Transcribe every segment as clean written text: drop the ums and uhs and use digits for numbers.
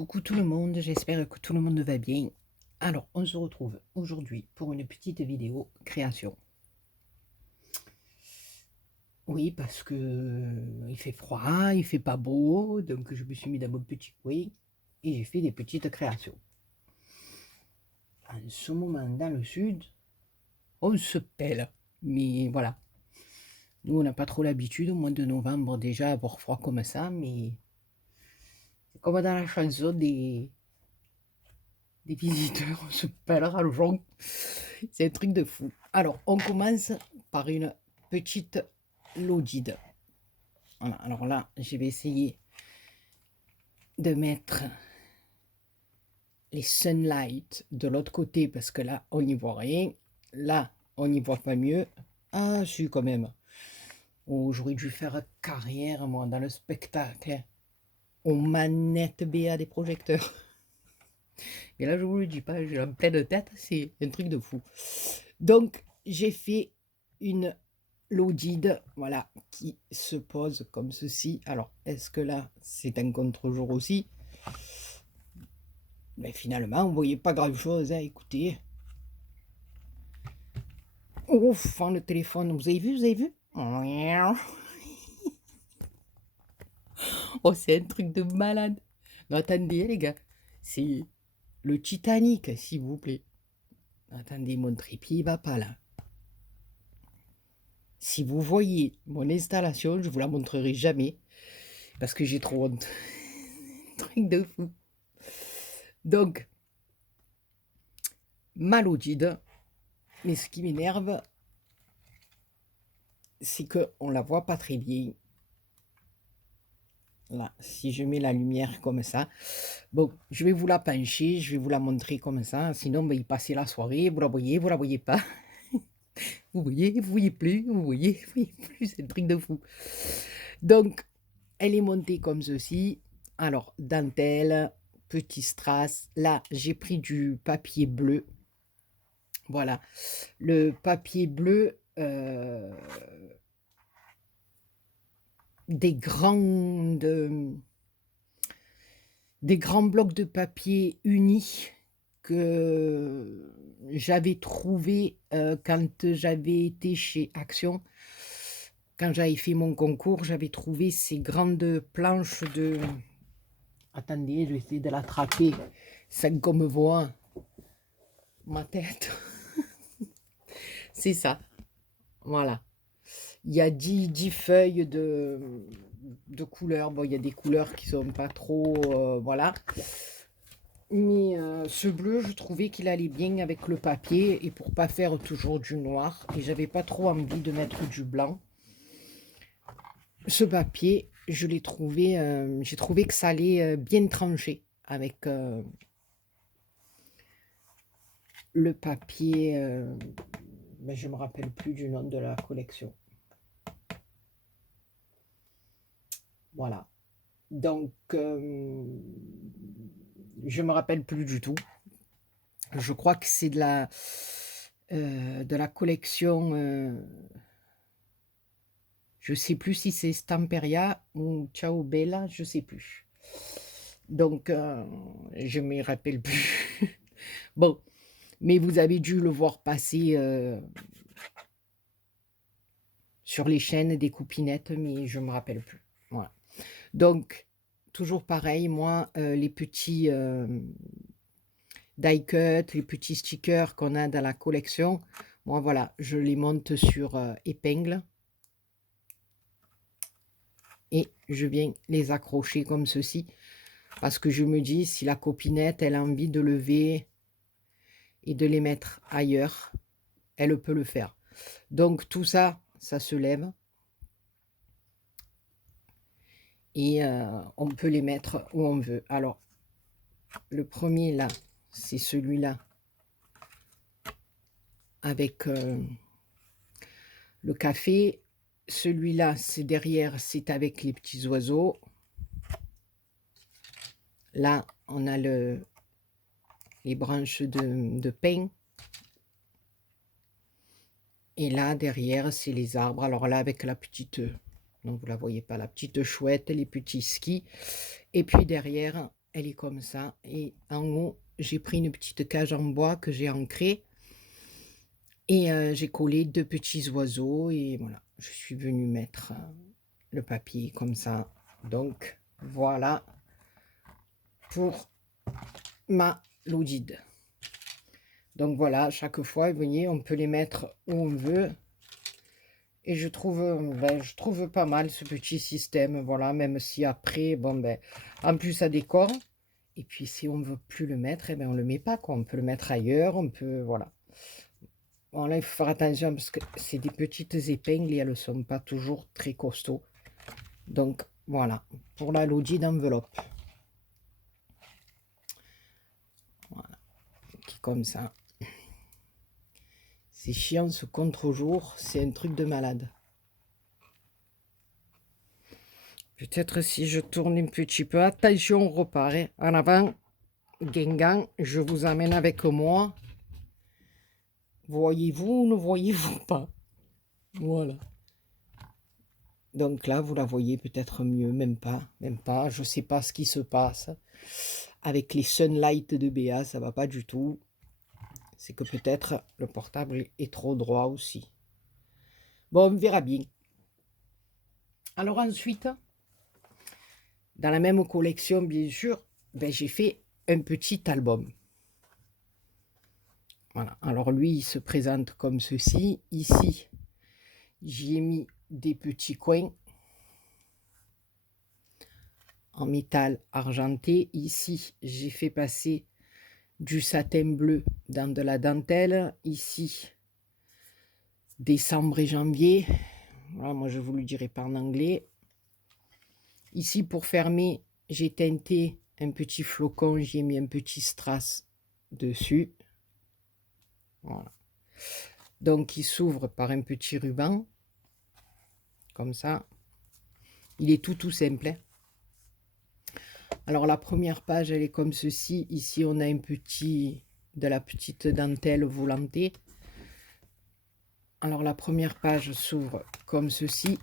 Coucou tout le monde, j'espère que tout le monde va bien. Alors, on se retrouve aujourd'hui pour une petite vidéo création. Oui, parce que il fait froid, il fait pas beau, donc je me suis mis dans mon petit coin et j'ai fait des petites créations. En ce moment, dans le sud, on se pèle, mais voilà. Nous, on n'a pas trop l'habitude au mois de novembre déjà à avoir froid comme ça, mais c'est comme dans la chanson des visiteurs, on se pèlera le jonc. C'est un truc de fou. Alors, on commence par une petite lodide. Voilà, alors là, je vais essayer de mettre les sunlight de l'autre côté parce que là, on n'y voit rien. Là, on n'y voit pas mieux. Ah, si, quand même. Oh, j'aurais dû faire carrière, moi, dans le spectacle. Aux manettes BA des projecteurs. Et là, je vous le dis pas, j'ai en pleine tête, c'est un truc de fou. Donc, j'ai fait une l'Audide, voilà, qui se pose comme ceci. Alors, est-ce que là, c'est un contre-jour aussi? Mais finalement, vous voyez pas grand-chose, hein, écoutez. Ouf, le téléphone, vous avez vu, vous avez vu? Oh, c'est un truc de malade. Non, attendez, les gars, c'est le Titanic, s'il vous plaît. Attendez, mon trépied, il va pas là. Si vous voyez mon installation, je vous la montrerai jamais parce que j'ai trop honte. Truc de fou. Donc, Malodide, mais ce qui m'énerve, c'est qu'on la voit pas très bien. Là, si je mets la lumière comme ça. Bon, je vais vous la pencher, je vais vous la montrer comme ça. Sinon, ben, y passer la soirée, vous la voyez pas. Vous voyez plus, vous voyez plus, c'est un truc de fou. Donc, elle est montée comme ceci. Alors, dentelle, petit strass. Là, j'ai pris du papier bleu. Voilà, le papier bleu, des grandes, des grands blocs de papier unis que j'avais trouvé quand j'avais été chez Action. Quand j'avais fait mon concours, j'avais trouvé ces grandes planches de... Attendez, je vais essayer de l'attraper sans qu'on me voit ma tête. C'est ça, voilà. Il y a 10 feuilles de couleurs. Bon, il y a des couleurs qui sont pas trop... voilà. Mais ce bleu, je trouvais qu'il allait bien avec le papier et pour pas faire toujours du noir. Et j'avais pas trop envie de mettre du blanc. Ce papier, je l'ai trouvé... j'ai trouvé que ça allait bien trancher avec le papier... mais je me rappelle plus du nom de la collection. Voilà. Donc, je me rappelle plus du tout. Je crois que c'est de la collection, je sais plus si c'est Stamperia ou Ciao Bella, je sais plus. Donc, je me rappelle plus. Bon, mais vous avez dû le voir passer sur les chaînes des coupinettes, mais je me rappelle plus. Voilà. Donc, toujours pareil, moi, les petits die cut, les petits stickers qu'on a dans la collection, moi voilà, je les monte sur épingle et je viens les accrocher comme ceci parce que je me dis si la copinette elle a envie de lever et de les mettre ailleurs, elle peut le faire. Donc tout ça, ça se lève et on peut les mettre où on veut. Alors le premier là, c'est celui-là avec le café. Celui-là, c'est derrière, c'est avec les petits oiseaux. Là, on a les branches de pin. Et là, derrière, c'est les arbres. Alors là, avec la petite, non, vous la voyez pas, la petite chouette, les petits skis. Et puis derrière, elle est comme ça. Et en haut, j'ai pris une petite cage en bois que j'ai ancrée. Et j'ai collé 2 petits oiseaux et voilà, je suis venue mettre, le papier comme ça. Donc voilà pour ma Lodid. Donc voilà, à chaque fois, vous voyez, on peut les mettre où on veut. Et je trouve pas mal ce petit système, voilà, même si après, bon, ben, en plus ça décore. Et puis si on veut plus le mettre, eh ben, on le met pas, quoi. On peut le mettre ailleurs, on peut, voilà. Bon, là, il faut faire attention parce que c'est des petites épingles et elles ne sont pas toujours très costauds. Donc, voilà, pour la logis d'enveloppe. Voilà, qui est comme ça. C'est chiant ce contre-jour, c'est un truc de malade. Peut-être si je tourne un petit peu. Attention, on repart. Hein. En avant, Guingamp, je vous amène avec moi. Voyez-vous ou ne voyez-vous pas? Voilà. Donc là, vous la voyez peut-être mieux, même pas. Je sais pas ce qui se passe. Avec les Sunlight de Béa, ça va pas du tout. C'est que peut-être le portable est trop droit aussi. Bon, on verra bien. Alors ensuite, dans la même collection, bien sûr, ben, j'ai fait un petit album. Voilà. Alors lui, il se présente comme ceci. Ici, j'y ai mis des petits coins en métal argenté. Ici, j'ai fait passer du satin bleu dans de la dentelle. Ici, décembre et janvier. Voilà, moi, je vous le dirai pas en anglais. Ici, pour fermer, j'ai teinté un petit flocon. J'ai mis un petit strass dessus. Voilà. Donc, il s'ouvre par un petit ruban. Comme ça. Il est tout simple. Hein. Alors, la première page, elle est comme ceci. Ici, on a de la petite dentelle volantée. Alors, la première page s'ouvre comme ceci.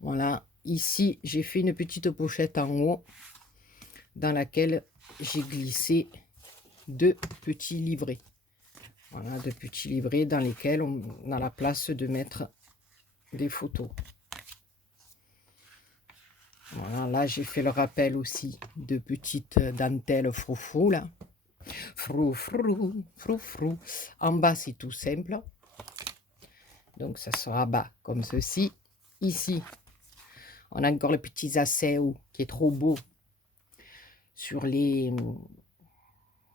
Voilà. Ici, j'ai fait une petite pochette en haut dans laquelle j'ai glissé 2 petits livrets. Voilà, 2 petits livrets dans lesquels on a la place de mettre des photos. Voilà, là, j'ai fait le rappel aussi de petites dentelles froufrou, là. Froufrou, froufrou. En bas, c'est tout simple. Donc, ça sera bas comme ceci. Ici, on a encore le petit assaut qui est trop beau sur les...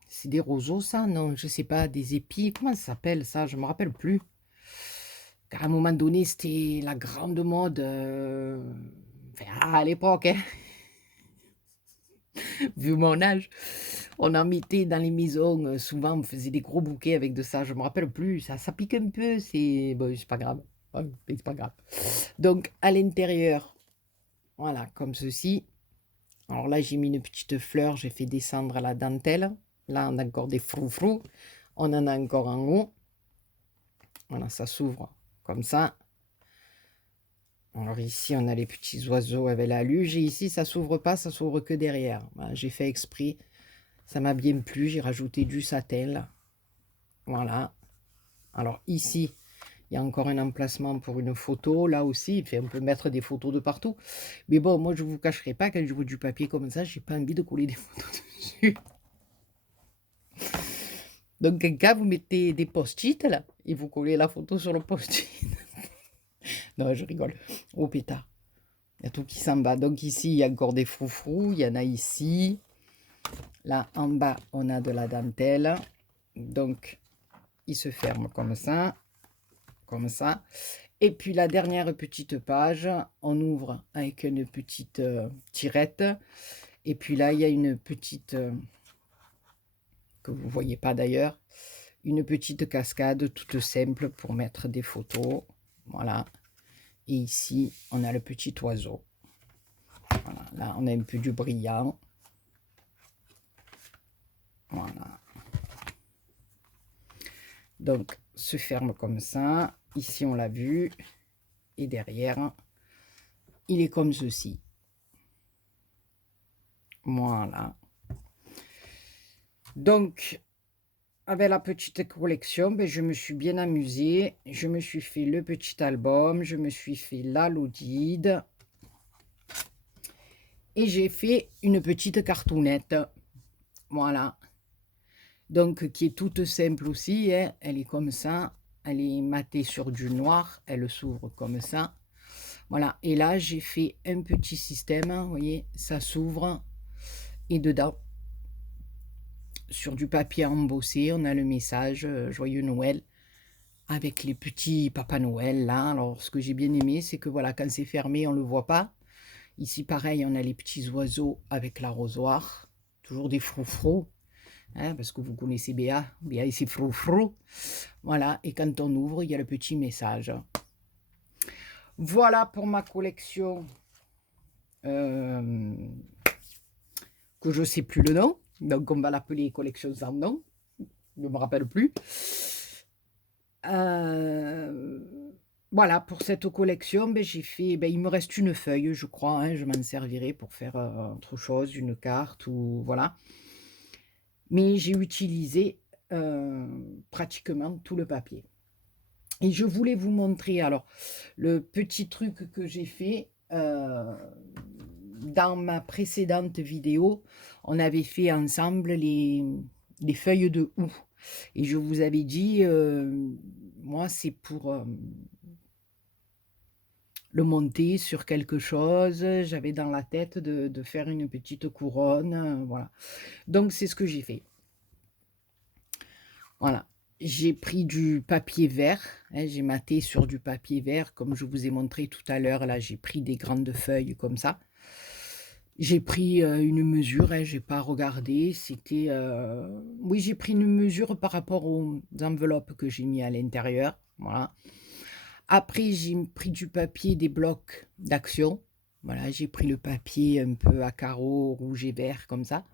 C'est des roseaux, ça? Non, je sais pas, des épis. Comment ça s'appelle, ça? Je me rappelle plus. Car à un moment donné, c'était la grande mode à l'époque, hein. Vu mon âge, on en mettait dans les maisons. Souvent, on faisait des gros bouquets avec de ça. Je me rappelle plus. Ça pique un peu. C'est bon, c'est pas grave. C'est pas grave. Donc, à l'intérieur, voilà, comme ceci. Alors là, j'ai mis une petite fleur. J'ai fait descendre la dentelle. Là, on a encore des froufrous. On en a encore en haut. Voilà, ça s'ouvre comme ça. Alors ici, on a les petits oiseaux avec la luge. Et ici, ça s'ouvre pas, ça s'ouvre que derrière. Voilà, j'ai fait exprès. Ça m'a bien plu. J'ai rajouté du satin, là. Voilà. Alors ici, il y a encore un emplacement pour une photo. Là aussi, on peut mettre des photos de partout. Mais bon, moi, je ne vous cacherai pas, quand je veux du papier comme ça, j'ai pas envie de coller des photos dessus. Donc, quand vous mettez des post-it, là, et vous collez la photo sur le post-it. Non, je rigole. Oh, pétard. Il y a tout qui s'en va. Donc ici, il y a encore des froufrous. Il y en a ici. Là, en bas, on a de la dentelle. Donc, il se ferme comme ça. Comme ça. Et puis, la dernière petite page, on ouvre avec une petite tirette. Et puis là, il y a une petite, que vous ne voyez pas d'ailleurs, une petite cascade toute simple pour mettre des photos. Voilà. Et ici, on a le petit oiseau. Voilà, là, on a un peu du brillant. Voilà. Donc, se ferme comme ça. Ici, on l'a vu. Et derrière, il est comme ceci. Voilà. Donc, avec la petite collection, ben, je me suis bien amusée. Je me suis fait le petit album, je me suis fait la Lodide et j'ai fait une petite cartoonette. Voilà. Donc, qui est toute simple aussi, hein. Elle est comme ça. Elle est matée sur du noir. Elle s'ouvre comme ça. Voilà. Et là, j'ai fait un petit système. Vous voyez, ça s'ouvre. Et dedans, sur du papier embossé, on a le message Joyeux Noël avec les petits Papa Noël là. Alors, ce que j'ai bien aimé, c'est que voilà, quand c'est fermé, on ne le voit pas. Ici, pareil, on a les petits oiseaux avec l'arrosoir. Toujours des froufrous. Hein, parce que vous connaissez Béa. Béa, ici, froufrou. Voilà, et quand on ouvre, il y a le petit message. Voilà pour ma collection que je ne sais plus le nom. Donc, on va l'appeler collection sans nom. Je ne me rappelle plus. Voilà, pour cette collection, ben, j'ai fait, ben, il me reste une feuille, je crois. Hein, je m'en servirai pour faire autre chose, une carte ou voilà. Mais j'ai utilisé pratiquement tout le papier. Et je voulais vous montrer, alors, le petit truc que j'ai fait dans ma précédente vidéo. On avait fait ensemble les feuilles de houx. Et je vous avais dit, moi, c'est pour le monter sur quelque chose. J'avais dans la tête de faire une petite couronne, voilà. Donc, c'est ce que j'ai fait. Voilà. J'ai pris du papier vert, hein, j'ai maté sur du papier vert, comme je vous ai montré tout à l'heure. Là, j'ai pris des grandes feuilles comme ça. J'ai pris une mesure, hein, j'ai pas regardé. C'était, oui, j'ai pris une mesure par rapport aux enveloppes que j'ai mis à l'intérieur. Voilà. Après, j'ai pris du papier, des blocs d'action. Voilà, j'ai pris le papier un peu à carreaux, rouge et vert, comme ça.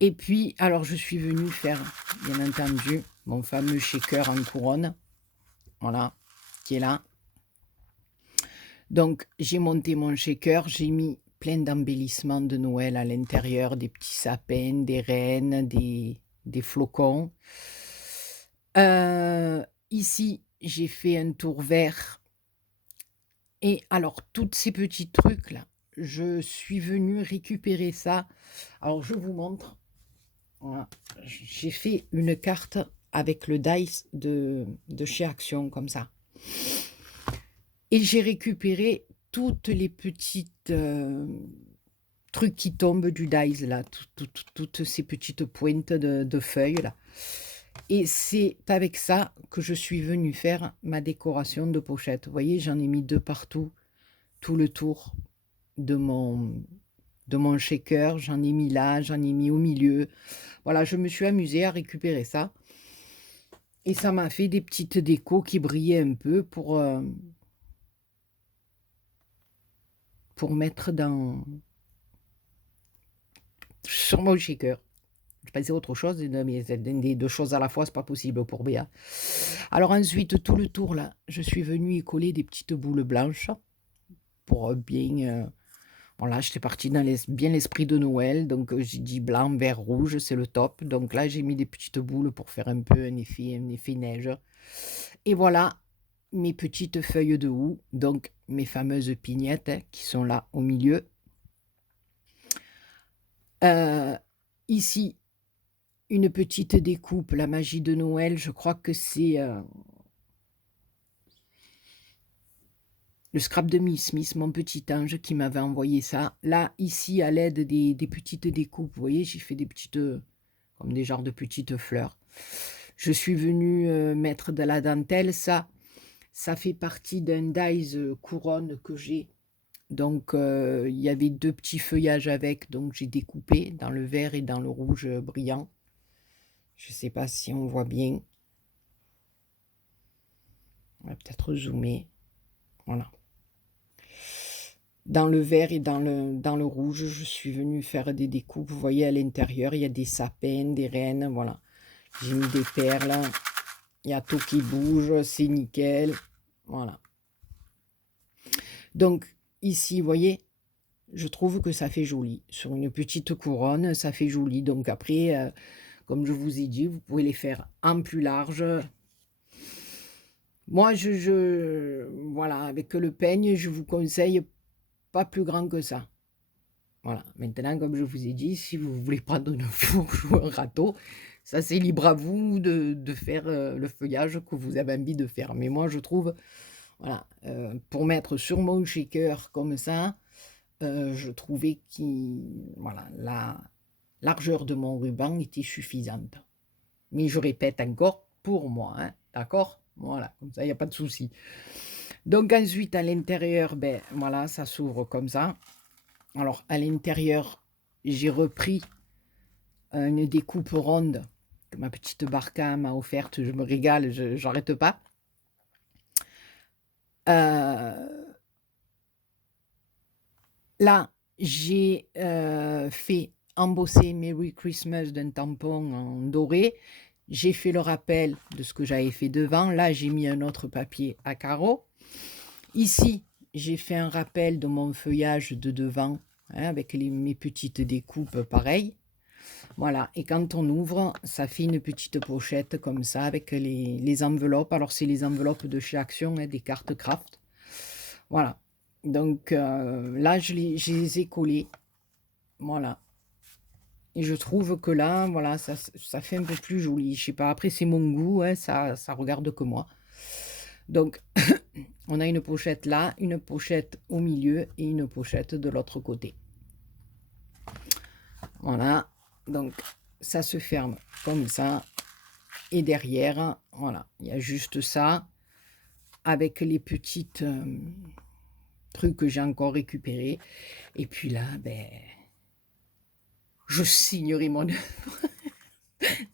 Et puis, alors, je suis venue faire, bien entendu, mon fameux shaker en couronne. Voilà, qui est là. Donc, j'ai monté mon shaker, j'ai mis plein d'embellissements de Noël à l'intérieur, des petits sapins, des reines, des flocons. Ici, j'ai fait un tour vert. Et alors, tous ces petits trucs-là, je suis venue récupérer ça. Alors, je vous montre. Voilà. J'ai fait une carte avec le dice de chez Action, comme ça. Et j'ai récupéré toutes les petites trucs qui tombent du dice, là. Toutes ces petites pointes de feuilles, là. Et c'est avec ça que je suis venue faire ma décoration de pochette. Vous voyez, j'en ai mis 2 partout, tout le tour de mon shaker. J'en ai mis là, j'en ai mis au milieu. Voilà, je me suis amusée à récupérer ça. Et ça m'a fait des petites décos qui brillaient un peu pour mettre sur mon shaker. Je pensais autre chose, mais des 2 choses à la fois, c'est pas possible pour Béa. Alors ensuite, tout le tour là, je suis venue y coller des petites boules blanches pour bien. Voilà, j'étais partie dans bien l'esprit de Noël, donc j'ai dit blanc, vert, rouge, c'est le top. Donc là, j'ai mis des petites boules pour faire un peu un effet neige. Et voilà mes petites feuilles de houx, donc mes fameuses pignettes qui sont là au milieu. Ici, une petite découpe, la magie de Noël, je crois que c'est le scrap de Miss Smith, mon petit ange, qui m'avait envoyé ça. Là, ici, à l'aide des petites découpes, vous voyez, j'ai fait des petites, comme des genres de petites fleurs. Je suis venue mettre de la dentelle. Ça fait partie d'un dies couronne que j'ai. Donc, il y avait 2 petits feuillages avec, donc j'ai découpé dans le vert et dans le rouge brillant. Je ne sais pas si on voit bien. On va peut-être zoomer. Voilà. Dans le vert et dans le rouge, je suis venue faire des découpes. Vous voyez, à l'intérieur, il y a des sapins, des reines, voilà. J'ai mis des perles. Il y a tout qui bouge, c'est nickel. Voilà. Donc, ici, vous voyez, Je trouve que ça fait joli. Sur une petite couronne, ça fait joli. Donc après, comme je vous ai dit, vous pouvez les faire en plus large. Moi, voilà, avec le peigne, je vous conseille pas plus grand que ça. Voilà. Maintenant, comme je vous ai dit, si vous voulez prendre une fourche ou un râteau, ça c'est libre à vous de faire le feuillage que vous avez envie de faire. Mais moi, je trouve, voilà, pour mettre sur mon shaker comme ça, je trouvais que voilà, la largeur de mon ruban était suffisante. Mais je répète encore, pour moi, hein, d'accord? Voilà, comme ça, il n'y a pas de souci. Donc ensuite, à l'intérieur, ben voilà, ça s'ouvre comme ça. Alors, à l'intérieur, j'ai repris une découpe ronde que ma petite Barca m'a offerte. Je me régale, j'arrête pas. Là, j'ai fait embosser Merry Christmas d'un tampon en doré. J'ai fait le rappel de ce que j'avais fait devant. Là, j'ai mis un autre papier à carreaux. Ici, j'ai fait un rappel de mon feuillage de devant, hein, avec mes petites découpes pareilles. Voilà, et quand on ouvre, ça fait une petite pochette comme ça avec les enveloppes. Alors, c'est les enveloppes de chez Action, hein, des cartes craft. Voilà, donc là, je les ai collées. Voilà. Et je trouve que là, voilà, ça fait un peu plus joli. Je sais pas, après, c'est mon goût, hein, ça regarde que moi. Donc, on a une pochette là, une pochette au milieu et une pochette de l'autre côté. Voilà, donc ça se ferme comme ça. Et derrière, voilà, il y a juste ça, avec les petites trucs que j'ai encore récupérés. Et puis là, ben, je signerai mon œuvre.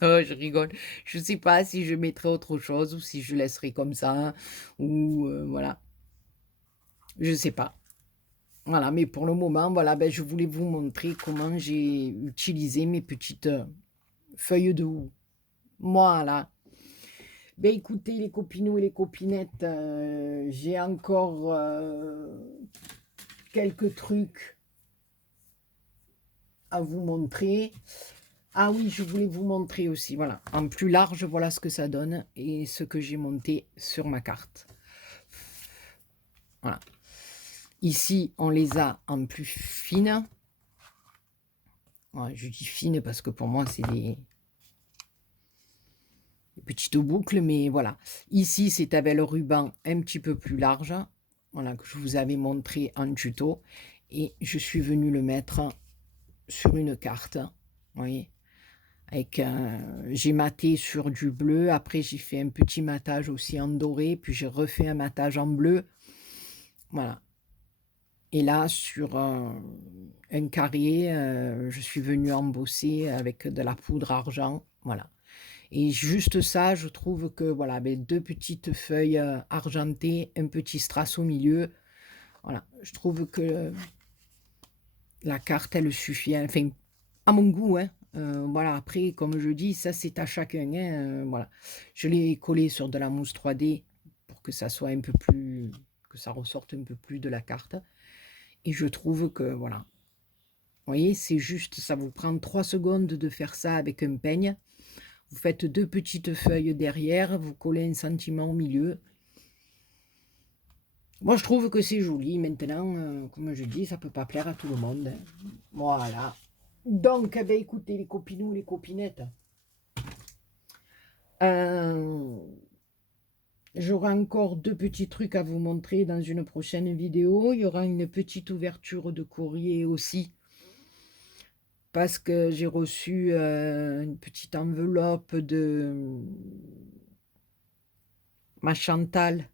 Oh, je rigole. Je sais pas si je mettrai autre chose ou si je laisserai comme ça, ou voilà. Je sais pas. Voilà, mais pour le moment, voilà, ben, je voulais vous montrer comment j'ai utilisé mes petites feuilles de houx. Voilà. Ben écoutez les copinous et les copinettes, j'ai encore quelques trucs à vous montrer. Ah oui, je voulais vous montrer aussi, voilà, en plus large, voilà ce que ça donne et ce que j'ai monté sur ma carte. Voilà. Ici, on les a en plus fines. Voilà, je dis fines parce que pour moi, c'est des petites boucles, mais voilà. Ici, c'est avec le ruban un petit peu plus large, voilà, que je vous avais montré en tuto. Et je suis venue le mettre sur une carte, vous voyez. Avec j'ai maté sur du bleu, après j'ai fait un petit matage aussi en doré, puis j'ai refait un matage en bleu. Voilà. Et là, sur un carré, je suis venue embosser avec de la poudre argent. Voilà. Et juste ça, je trouve que voilà, ben, deux petites feuilles argentées, un petit strass au milieu. Voilà, je trouve que la carte, elle suffit, hein. Enfin, à mon goût, hein. Voilà, après, comme je dis, ça c'est à chacun, hein, voilà. Je l'ai collé sur de la mousse 3D pour que ça soit un peu plus, que ça ressorte un peu plus de la carte. Et je trouve que, voilà, vous voyez, c'est juste, ça vous prend 3 secondes de faire ça avec un peigne. Vous faites deux petites feuilles derrière, vous collez un sentiment au milieu. Moi, je trouve que c'est joli. Maintenant, comme je dis, ça peut pas plaire à tout le monde, hein. Voilà. Donc, eh ben, écoutez, les copinous, les copinettes, j'aurai encore deux petits trucs à vous montrer dans une prochaine vidéo. Il y aura une petite ouverture de courrier aussi, parce que j'ai reçu une petite enveloppe de ma Chantal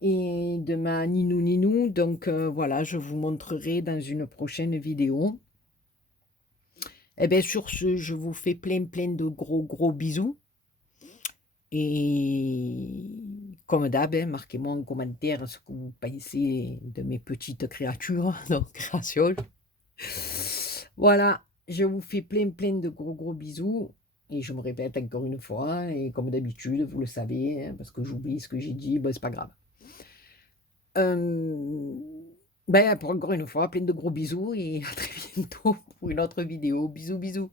et de ma Ninou Ninou. Donc voilà, je vous montrerai dans une prochaine vidéo. Et bien sur ce, je vous fais plein de gros bisous. Et comme d'hab, hein, marquez-moi en commentaire ce que vous pensez de mes petites créatures, donc créations. Voilà, je vous fais plein de gros bisous. Et je me répète encore une fois, et comme d'habitude, vous le savez, hein, parce que j'oublie ce que j'ai dit, bon, c'est pas grave. Ben, pour encore une fois, plein de gros bisous et à très bientôt pour une autre vidéo. Bisous, bisous.